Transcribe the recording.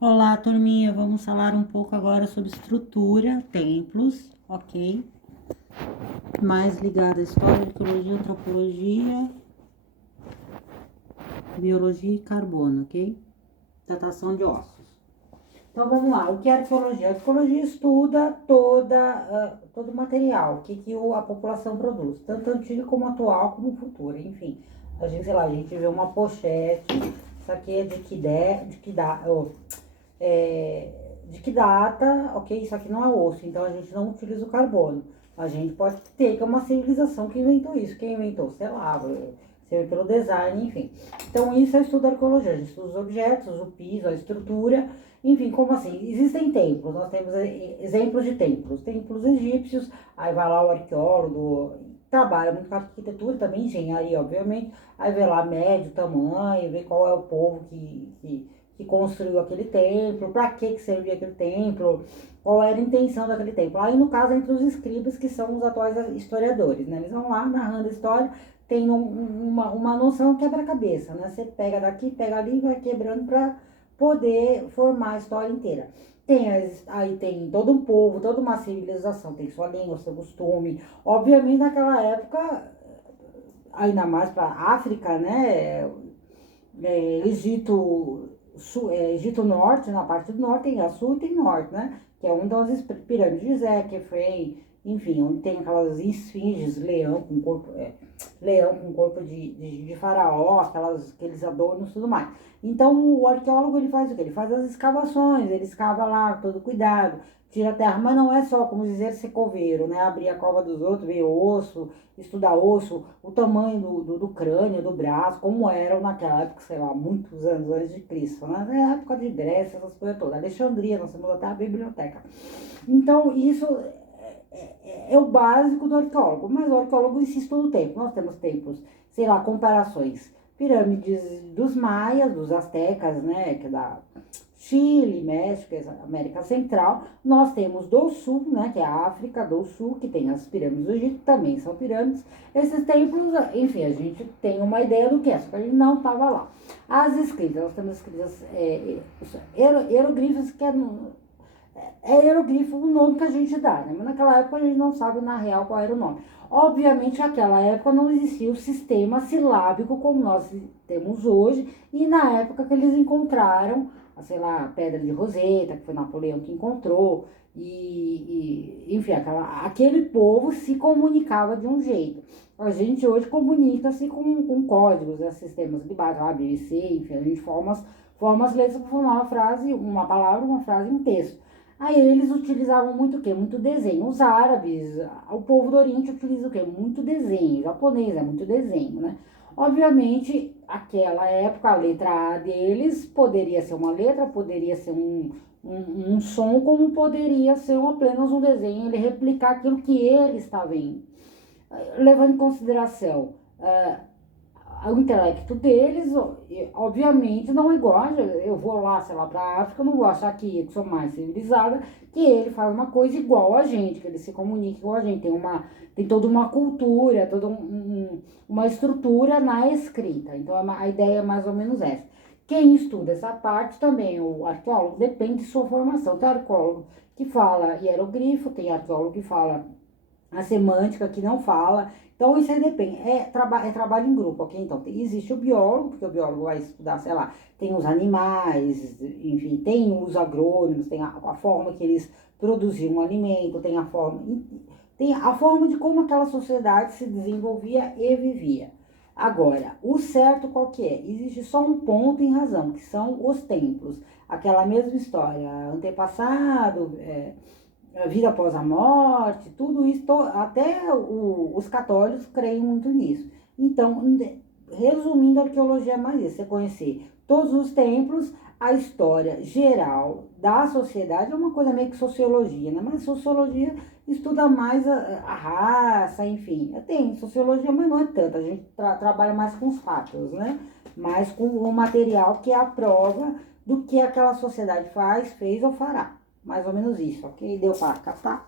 Olá, turminha. Vamos falar um pouco agora sobre estrutura, templos, ok? Mais ligado à história, arqueologia, antropologia, biologia e carbono, ok? Datação de ossos. Então vamos lá. O que é arqueologia? A arqueologia estuda todo o material a população produz, tanto antigo como atual, como futuro, enfim. A gente, sei lá, a gente vê uma pochete, isso aqui é é, de que data, ok? Isso aqui não é osso, então a gente não utiliza o carbono. A gente pode ter que é uma civilização que inventou isso. Quem inventou? Sei lá, pelo design, enfim. Então isso é estudo da arqueologia, a gente estuda os objetos, o piso, a estrutura, enfim, como assim? Existem templos, nós temos exemplos de templos. Templos egípcios, aí vai lá o arqueólogo, trabalha muito com arquitetura, também engenharia, obviamente, aí vê lá médio, tamanho, vê qual é o povo que construiu aquele templo, para que servia aquele templo, qual era a intenção daquele templo. Aí, no caso, entre os escribas, que são os atuais historiadores, né? Eles vão lá narrando a história, tem uma noção quebra-cabeça, né? Você pega daqui, pega ali e vai quebrando para poder formar a história inteira. Aí tem todo um povo, toda uma civilização, tem sua língua, seu costume. Obviamente, naquela época, ainda mais para África, né? Egito, Egito Norte, na parte do norte tem a sul e tem norte, né? Que é onde as pirâmides de Gizé, Kefren, enfim, onde tem aquelas esfinges, leão com corpo de faraó, aqueles adornos e tudo mais. Então o arqueólogo ele faz o quê? Ele faz as escavações, ele escava lá com todo cuidado, tira a terra, mas não é só, como dizer, ser coveiro, né? Abrir a cova dos outros, ver osso, estudar osso, o tamanho do crânio, do braço, como eram naquela época, sei lá, muitos anos antes de Cristo, né? Na época de Grécia, essas coisas todas. Alexandria, nós temos até a biblioteca. Então, isso é o básico do arqueólogo, mas o arqueólogo insiste todo o tempo. Nós temos tempos, sei lá, comparações. Pirâmides dos maias, dos astecas, né, que é da Chile, México, América Central. Nós temos do Sul, né, que é a África do Sul, que tem as pirâmides do Egito, também são pirâmides. Esses templos, enfim, a gente tem uma ideia do que é, só que a gente não estava lá. As escritas, nós temos escritas hieroglifos, que é hieroglifo o nome que a gente dá, né? Mas naquela época a gente não sabe na real qual era o nome. Obviamente naquela época não existia o sistema silábico como nós temos hoje, e na época que eles encontraram, sei lá, a Pedra de Roseta, que foi Napoleão que encontrou, enfim, aquele povo se comunicava de um jeito. A gente hoje comunica-se com códigos, né, sistemas de base, A, B, C, enfim, a gente forma as letras para formar uma frase, uma palavra, uma frase, um texto. Aí eles utilizavam muito o quê? Muito desenho. Os árabes, o povo do Oriente utiliza o quê? Muito desenho. O japonês é muito desenho, né? Obviamente, aquela época, a letra A deles poderia ser uma letra, poderia ser um som, como poderia ser apenas um desenho, ele replicar aquilo que ele está vendo. Levando em consideração o intelecto deles, obviamente, não é igual. Eu vou lá, sei lá, para a África, eu não vou achar que eu sou mais civilizada, que ele faz uma coisa igual a gente, que ele se comunica igual a gente. Tem toda uma cultura, toda uma estrutura na escrita. Então, a ideia é mais ou menos essa. Quem estuda essa parte também, o arqueólogo, depende de sua formação. Tem arqueólogo que fala hieroglifo, tem arqueólogo que fala a semântica, que não fala. Então, isso aí depende. É trabalho em grupo, ok? Então, existe o biólogo, porque o biólogo vai estudar, sei lá, tem os animais, enfim, tem os agrônomos, tem a forma que eles produziam o alimento, tem a forma de como aquela sociedade se desenvolvia e vivia. Agora, o certo qual que é? Existe só um ponto em razão, que são os templos. Aquela mesma história, antepassado, a vida após a morte, tudo isso, até os católicos creem muito nisso. Então, resumindo, a arqueologia é mais isso, você conhecer todos os templos, a história geral da sociedade, é uma coisa meio que sociologia, né? Mas sociologia estuda mais a raça, enfim. Tem sociologia, mas não é tanto, a gente trabalha mais com os fatos, né? Mais com o material que é a prova do que aquela sociedade faz, fez ou fará. Mais ou menos isso, ok? Deu para captar?